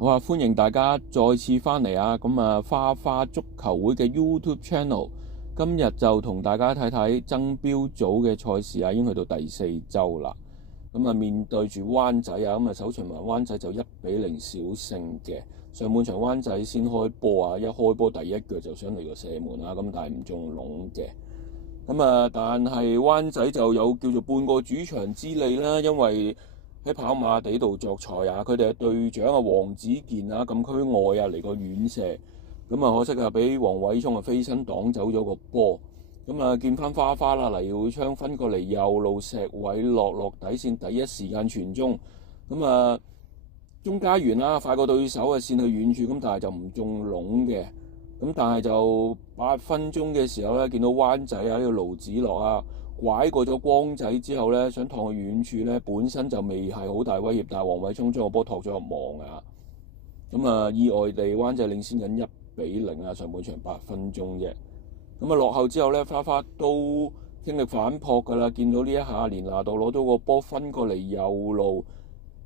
好啊！歡迎大家再次翻嚟啊！花花足球會嘅 YouTube Channel，今日就同大家睇睇爭標組嘅賽事啊，已經去到第4週啦。面對住灣仔啊，首場灣仔就1-0小勝嘅。上半場灣仔先開波啊，一開波第一腳就想嚟個射門啊，但係唔中籠嘅。但係灣仔就有叫做半個主場之利啦，因為喺跑馬地度作賽啊，佢哋嘅隊長啊黃子健啊禁區外啊嚟個遠射，可惜啊俾黃偉聰飛身擋走咗個波。見翻花花啦，黎耀昌分過嚟右路，石偉落底線，第一時間傳中。鐘嘉元啦快過對手嘅線去遠處，但係就唔中籠嘅。但係就8分鐘嘅時候咧，見到灣仔啊呢個盧子樂啊拐過咗光仔之後咧，想趟去遠處咧，本身就未係好大威脅，但係黃偉聰將個波托咗入網啊。意外地灣仔領先緊1-0啊，上半場8分鐘啫。落後之後咧，花花都傾力反撲㗎啦。見到呢一下，連拿度攞到個波分過嚟右路，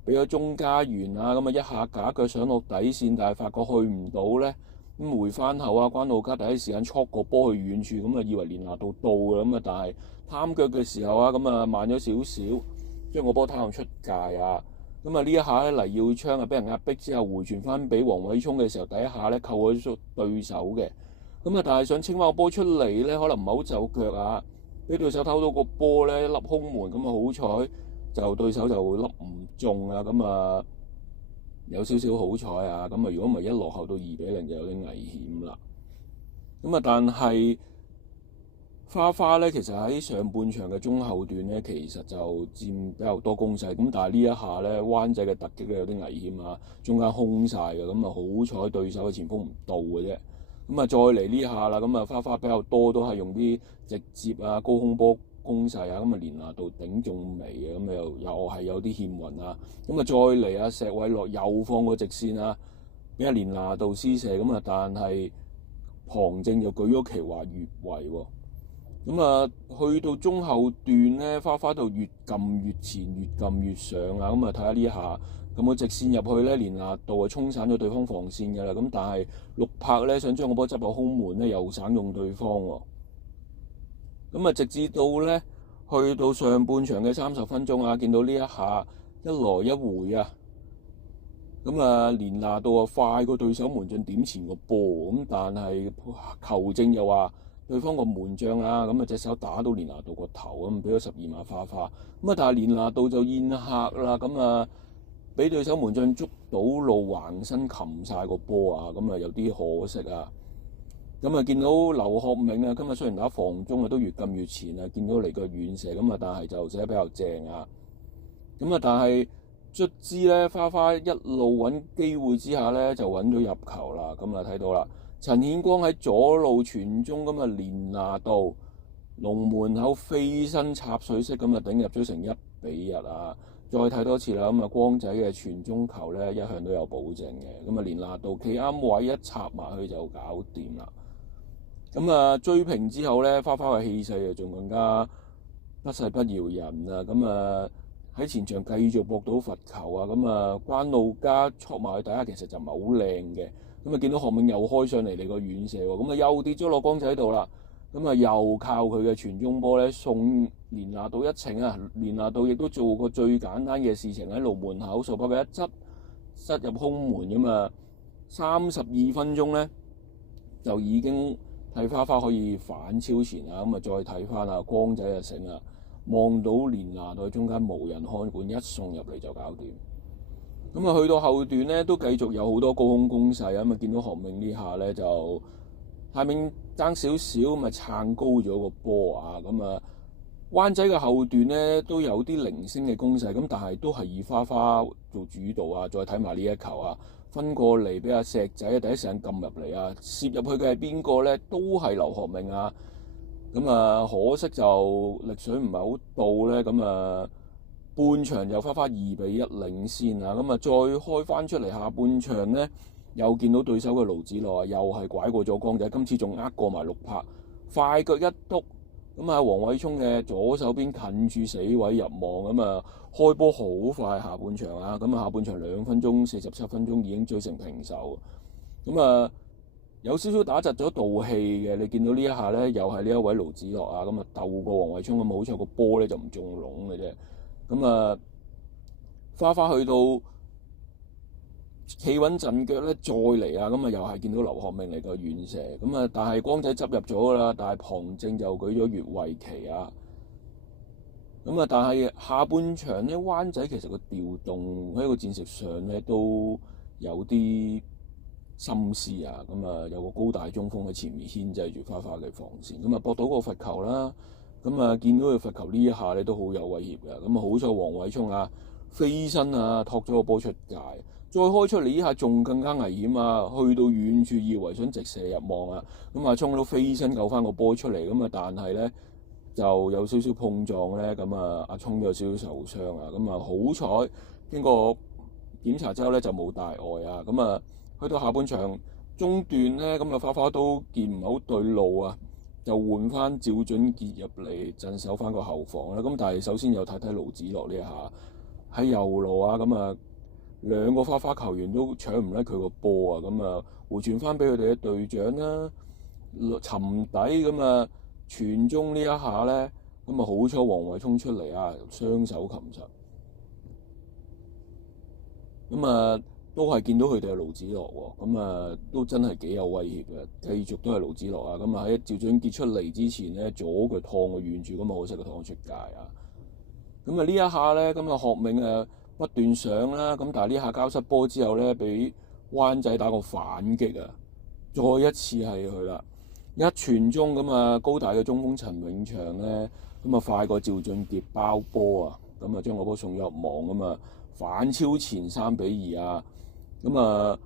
俾咗鐘嘉元啊，一下假腳上落底線，但係發覺去唔到咧。回翻後啊，關路加第一時間戳個波去遠處，以為連拿度到㗎，但係貪腳嘅時候啊，慢咗少少，將個波攤出界啊。呢一下咧，黎耀昌啊俾人壓迫之後回傳翻俾黃偉聰嘅時候，第一下咧扣咗對手嘅。但係想清翻個波出嚟咧，可能唔係好就腳啊，俾對手偷到個波咧，粒空門，好彩就對手就粒唔中啊，有少少好彩啊。如果唔係一落後到2-0就有啲危險啦。但係花咧，其實喺上半場嘅中後段咧，其實就佔比較多攻勢。但係呢一下咧，灣仔嘅突擊咧有啲危險啊，中間空晒嘅，好彩對手嘅前鋒唔到嘅啫。再嚟呢下啦，花比較多都係用啲直接啊高空波攻勢啊，連拿度頂中楣啊，又係有啲欠運啊。再嚟啊，石偉樂又放個直線啊，俾阿連拿度施射但係旁證就舉咗旗話越位喎。去到中後段咧，花就越撳越前，越撳越上啊。睇下呢一下。個直線入去咧，連拿度啊衝散咗對方防線㗎啦。但係陸柏咧想將個波執落空門咧，又省用對方喎。直至到咧去到上半場嘅30分鐘啊，見到呢一下一來一回啊，連拿度啊快過對手門將點前個波，但係球證又話對方個門將啊，隻手打到連拿度個頭，俾咗12碼花。但係連拿度就宴客啦，俾對手門將捉到路橫身擒晒個波啊，有啲可惜啊。見到劉學銘啊，今日雖然打防中啊，都越撳越前啊，見到嚟個遠射但係就射得比較正啊。但係卒之咧，花一路揾機會之下咧，就揾到入球啦。睇到啦，陳顯光喺左路傳中，連拿度龍門口飛身插水式頂入咗成1-1啊！再睇多次啦，光仔嘅傳中球咧，一向都有保證嘅。連拿度企啱位一插埋去就搞掂啦。追平之後咧，花嘅氣勢啊，仲更加不世不饒人啊。喺前場繼續搏到罰球啊。關路加戳埋去底下，其實就唔係好靚嘅。見到學銘又開上嚟個遠射喎，又跌咗落光仔度啦。又靠佢嘅傳中波咧，送連拿度一程啊！連拿度亦都做過最簡單嘅事情，喺龍門口掃波嘅一側塞入空門32分鐘咧，就已經睇花可以反超前啊！再睇翻啊，光仔就醒啦，望到連拿度中間無人看管，一送入嚟就搞掂。去到後段咧，都繼續有好多高空攻勢啊！見到學銘呢下咧就下面爭少少，撐高咗個波啊！灣仔嘅後段咧都有啲零星嘅攻勢，但係都係以花做主導啊！再睇埋呢一球啊，分過嚟俾阿石仔第一時間撳入嚟啊！攝入去嘅係邊個咧？都係劉學銘啊！可惜就力水唔係好到咧，半場又花2-1領先啊！再開翻出嚟下半場咧，又見到對手嘅盧子樂又係拐過咗光仔，今次仲過埋陸柏，快腳一篤咁啊，黃偉聰嘅左手邊近住死位入網，咁啊開波好快下半場啊，咁啊下半場2分鐘47分鐘已經追成平手，咁啊有少少打窒咗道氣嘅。你見到呢一下咧，又係呢一位盧子樂啊，咁啊鬥過黃偉聰，咁好彩個波咧就唔中籠嘅啫。咁啊花去到企穩陣腳咧，再嚟啊！咁啊，又係見到劉學明嚟個遠射，咁啊，但係光仔執入咗噶啦，但係龐正就舉咗越位旗啊！咁啊，但係下半場咧，灣仔其實個調動喺個戰術上咧都有啲心思啊！咁啊，有個高大中鋒喺前面牽制住花嘅防線，咁啊搏到個罰球啦！咁啊，見到佢罰球呢一下咧都好有威脅嘅，咁啊好彩黃偉聰啊飛身啊托咗個波出界。再開出嚟呢下仲更加危險啊！去到遠處以為想直射入網啊，咁阿聰都飛身救翻個波出嚟，咁啊但係咧就有少少碰撞咧，咁啊阿聰有少少受傷啊，咁啊好彩經過檢查之後咧就冇大礙啊，咁啊去到下半場中段咧，咁啊花都見唔係好對路啊，就換翻趙俊傑入嚟鎮守翻個後防啦。咁但係首先又睇盧子樂呢一下喺右路啊，咁啊〜兩個花球員都搶唔甩佢個波啊！咁啊，回傳翻俾佢哋嘅隊長啦，沉底咁啊，傳中呢一下咧，咁啊好彩黃偉聰出嚟啊，雙手擒實，咁啊都係見到佢哋係盧子樂喎，咁啊都真係幾有威脅嘅，繼續都係盧子樂啊！咁啊喺趙俊傑出嚟之前咧，左腳趟個遠處，咁啊可惜個趟出界啊！咁啊呢一下咧，咁啊學銘啊〜不斷上啦，咁但係呢下交失波之後咧，俾灣仔打個反擊啊！再一次係佢啦，一傳中咁啊，高大嘅中鋒陳永祥咧，咁啊快過趙俊傑包波啊，咁啊將個波送入網咁啊，反超前3-2啊！咁啊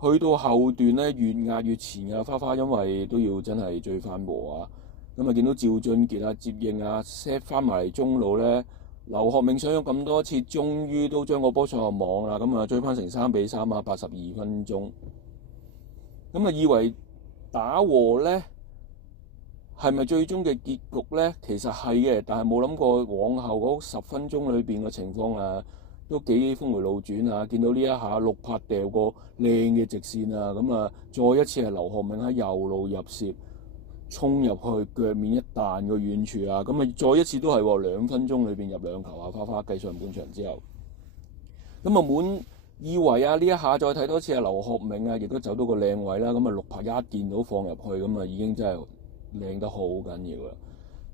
去到後段咧，越壓越前啊，花因為都要真係追翻和啊！咁啊見到趙俊傑啊接應啊 set 翻埋嚟中路咧。劉學銘上咗咁多次，終於都將個波上入網啦！咁啊追翻成3-3啊，82分鐘。咁啊以為打和咧係咪最終嘅結局咧？其實係嘅，但係冇諗過往後嗰10分鐘裏邊嘅情況啊，都幾峰迴路轉啊！見到呢一下陸柏掉個靚嘅直線啊，咁啊再一次係劉學銘喺右路入攝。衝入去腳面一彈個遠處啊！咁啊，再一次都係2分鐘裏邊入2球啊！花計上半場之後，咁啊滿以為啊呢一下再睇多次啊劉學銘啊，亦都走到個靚位啦！咁啊陸柏一見到放入去，咁啊已經真係靚得好緊要啦！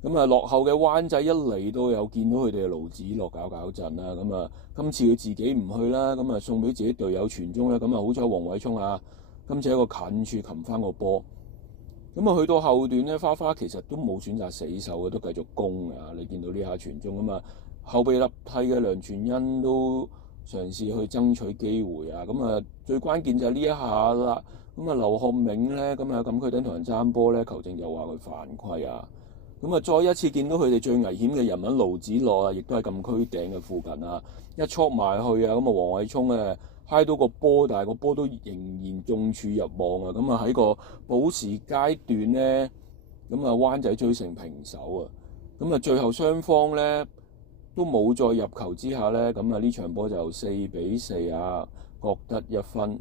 咁啊落後嘅灣仔一嚟都有見到佢哋嘅盧子樂搞陣啦！咁啊今次佢自己唔去啦，咁啊送俾自己隊友傳中啦！咁啊好彩黃偉聰啊，今次喺個近處擒翻個波。咁啊，去到後段咧，花其實都冇選擇死守嘅，都繼續攻啊！你見到呢下傳中咁啊，後備入替嘅梁傳恩都嘗試去爭取機會啊！咁啊，最關鍵就係呢一下啦。咁啊，劉學銘咧，咁啊禁區頂同人爭波咧，球證又話佢犯規啊！咁啊，再一次見到佢哋最危險嘅人物盧子樂啊，亦都係禁區頂嘅附近啊，一戳埋去啊！咁啊，黃偉聰咧。揩到個波，但係個波都仍然中柱入網啊！咁啊喺個補時階段咧，咁啊灣仔追成平手啊！咁啊最後雙方咧都冇再入球之下咧，咁啊呢場波就4-4啊，各得1分。